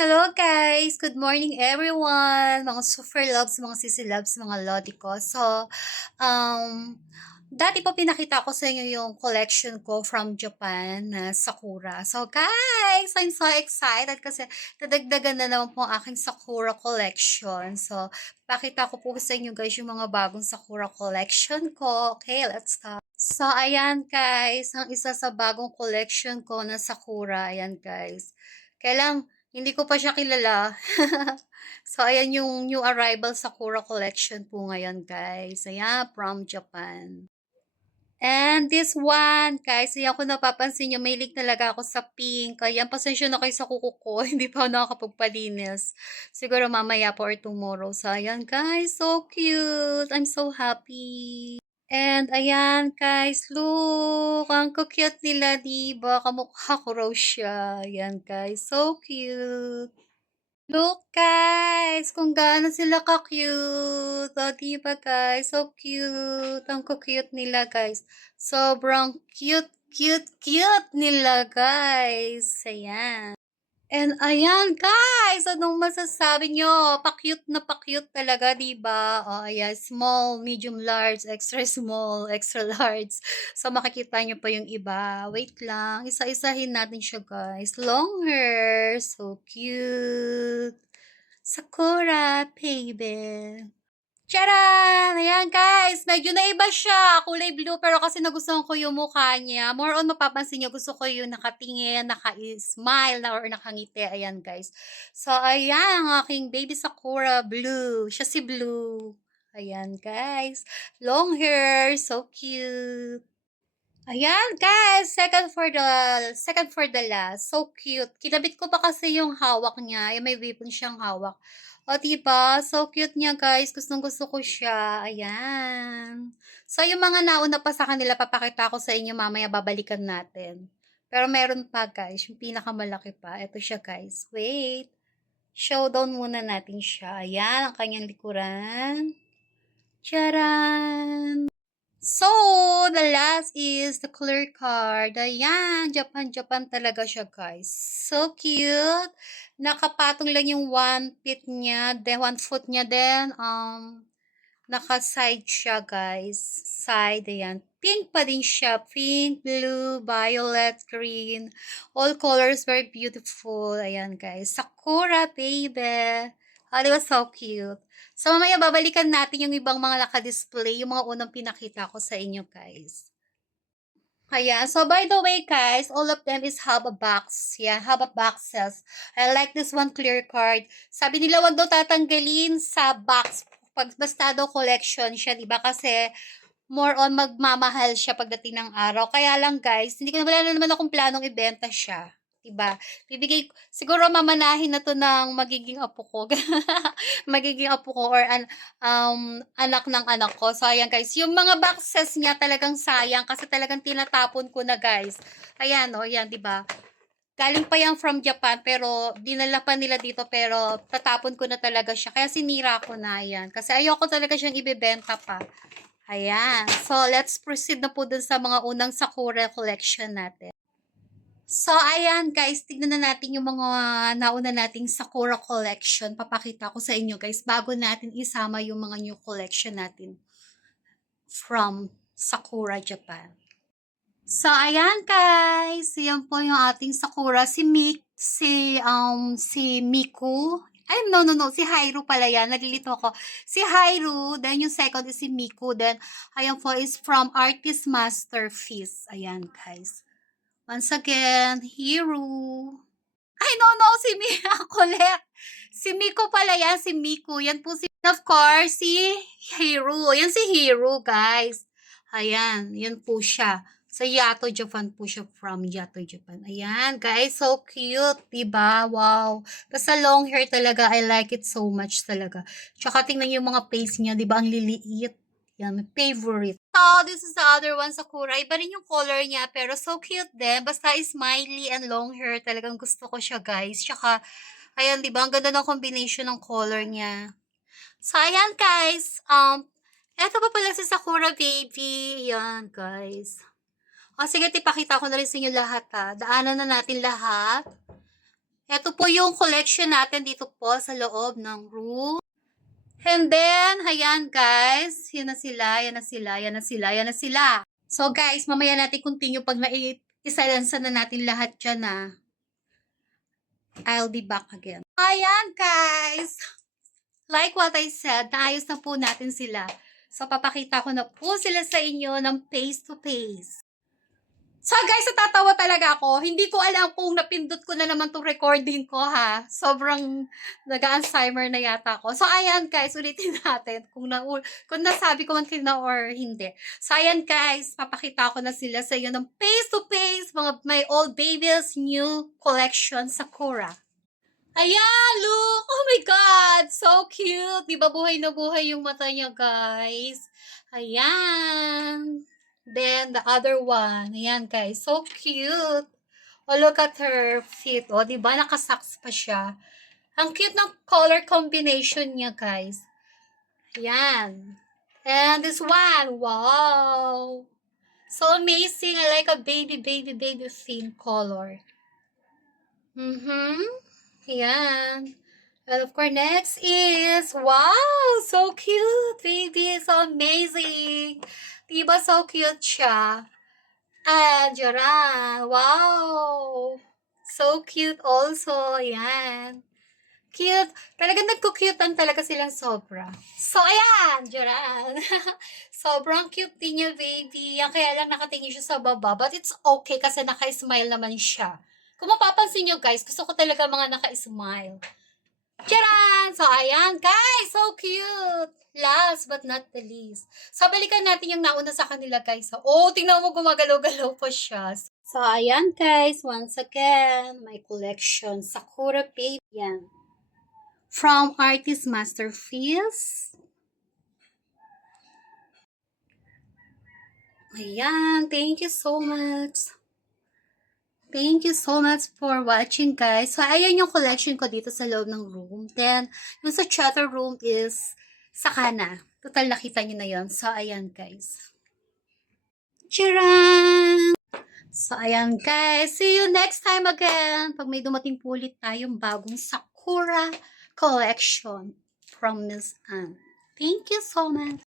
Hello guys! Good morning everyone! Mga super loves, mga sisi loves, mga lodi ko. Um, dati po pinakita ko sa inyo yung collection ko from Japan na Sakura. So guys, I'm so excited kasi nadagdagan na naman po ang aking Sakura collection. So, pakita ko po sa inyo guys yung mga bagong Sakura collection ko. Okay, let's start. So, ayan guys, ang isa sa bagong collection ko na Sakura. Ayan guys. Kailang hindi ko pa siya kilala. So, ayan yung new arrival Sakura collection po ngayon, guys. Ayan, from Japan. And this one, guys, ayan kung napapansin nyo, mahilig talaga ako sa pink. Ayan, pasensya na kayo sa kuko ko. Hindi pa ako nakakapagpalinis. Siguro mamaya po or tomorrow. So, ayan, guys, so cute. I'm so happy. And ayan, guys, look, ang cute nila, diba? Kamukha ko raw siya. Ayan, guys, so cute. Look, guys, kung gaano sila ka-cute. O, diba, guys, so cute. Ang cute nila, guys. Sobrang cute, cute, cute nila, guys. Ayan. And ayan, guys, anong masasabi nyo? Pa-cute talaga, di ba? O, ayan, small, medium, large, extra small, extra large. So, makikita nyo pa yung iba. Wait lang, isa-isahin natin siya, guys. Long hair, so cute. Sakura, baby. Charan! Ayan guys, medyo naiba siya. Kulay blue pero kasi nagustuhan ko yung mukha niya. More on mapapansin niyo, gusto ko yung nakatingin, naka-smile na or nakangiti. Ayan guys. So ayan, ang aking baby Sakura blue. Siya si blue. Ayan guys. Long hair, so cute. Ayan guys, second for the last. So cute. Kinabit ko pa kasi yung hawak niya. Yung may weapon siyang hawak. O diba? So cute niya guys. Gustong-gusto ko siya. Ayan. So yung mga nauna pa sa kanila, papakita ko sa inyo mamaya, babalikan natin. Pero meron pa guys, yung pinakamalaki pa. Ito siya guys. Wait. Showdown muna natin siya. Ayan, ang kanyang likuran. Charan! So, the last is the clear card. Ayan, Japan talaga siya, guys. So cute. Nakapatong lang yung one feet niya, then one foot niya, then, naka-side siya, guys. Side, ayan. Pink pa din siya. Pink, blue, violet, green. All colors very beautiful. Ayan, guys. Sakura, baby. Oh, diba so cute? So, mamaya babalikan natin yung ibang mga naka-display, yung mga unang pinakita ko sa inyo, guys. Ayan. So, by the way, guys, all of them is have a box. Yeah, have a boxes. I like this one clear card. Sabi nila, wag daw tatanggalin sa box. Pag basta daw collection siya, di ba? Kasi, more on magmamahal siya pagdating ng araw. Kaya lang, guys, hindi ko wala na naman akong planong ibenta siya. Diba? Siguro mamanahin na to ng magiging apo ko. Magiging apo ko or anak ng anak ko. So, ayan guys. Yung mga boxes niya talagang sayang kasi talagang tinatapon ko na guys. Ayan o, ayan, diba? Galing pa yan from Japan pero dinala pa nila dito pero tatapon ko na talaga siya. Kaya sinira ko na yan. Kasi ayoko talaga siyang ibebenta pa. Ayan. So, let's proceed na po dun sa mga unang Sakura collection natin. So, ayan guys, tignan na natin yung mga nauna nating Sakura collection. Papakita ko sa inyo guys, bago natin isama yung mga new collection natin from Sakura, Japan. So, ayan guys, yan po yung ating Sakura. Si Miku. Ay, no, si Hairu pala yan. Nalilito ako. Si Hairu, then yung second is si Miku, then, ayan po is from Artist Masterpiece. Ayan guys. Once again, Hero. Ay, no, si Mia Colette. Si Miko pala yan, si Miku. Yan po of course, si Hero. Yan si Hero, guys. Ayan, yan po siya. Sa Yato, Japan po siya, from Yato, Japan. Ayan, guys, so cute, diba? Wow. Basta long hair talaga, I like it so much talaga. Tsaka tingnan yung mga face niya, diba? Ang liliit. Yan, favorite. So, this is the other one, Sakura. Iba rin yung color niya, pero so cute din. Basta smiley and long hair. Talagang gusto ko siya, guys. Tsaka, ayan, di ba? Ang ganda ng combination ng color niya. So, ayan, guys. Eto pa pala si Sakura, baby. Ayan, guys. O, sige, tipakita ko na rin sa inyo lahat, ha. Daanan na natin lahat. Ito po yung collection natin dito po sa loob ng room. And then, ayan guys, yan na sila, yan na sila, yan na sila, yan na sila. So guys, mamaya natin continue pag isa-lansa na natin lahat dyan I'll be back again. Ayan guys, like what I said, naayos na po natin sila. So papakita ko na po sila sa inyo ng face to face. So guys, natatawa talaga ako. Hindi ko alam kung napindot ko na naman tong recording ko Sobrang nag-Alzheimer na yata ako. So ayan guys, ulitin natin kung nasabi ko man kanina or hindi. So ayan guys, papakita ko na sila sa iyo ng face to face, mga my old babies new collection Sakura. Ayan, look! Oh my God! So cute! Di ba buhay na buhay yung mata niya, guys? Ayan. Then, the other one. Ayan, guys. So cute. Oh, look at her feet. Oh, di ba? Nakasocks pa siya. Ang cute ng color combination niya, guys. Ayan. And this one. Wow! So amazing. I like a baby theme color. Ayan. And of course, next is, wow, so cute, baby. So amazing. Diba so cute siya? And Joran, wow. So cute also. Ayan. Cute. Talagang nagko-cutean talaga silang sobra. So, ayan, Joran. Sobrang cute din niya, baby. Yan kaya lang nakatingin siya sa baba. But it's okay kasi naka-smile naman siya. Kung mapapansin nyo, guys, gusto ko talaga mga naka-smile. Charan! So, ayan, guys. So cute. Last but not the least. So, balikan natin yung nauna sa kanila, guys. Oh, tingnan mo, gumagalaw-galaw pa siya. So, ayan, guys. Once again, my collection. Sakura Baby. Yan. From Artist Masterpiece. Ayan. Thank you so much. Thank you so much for watching, guys. So, ayan yung collection ko dito sa loob ng room. Then, yung sa chatter room is sa kana. Total, nakita nyo na yun. So, ayan, guys. Charan! So, ayan, guys. See you next time again. Pag may dumating po ulit tayong bagong Sakura collection from Miss Anne. Thank you so much.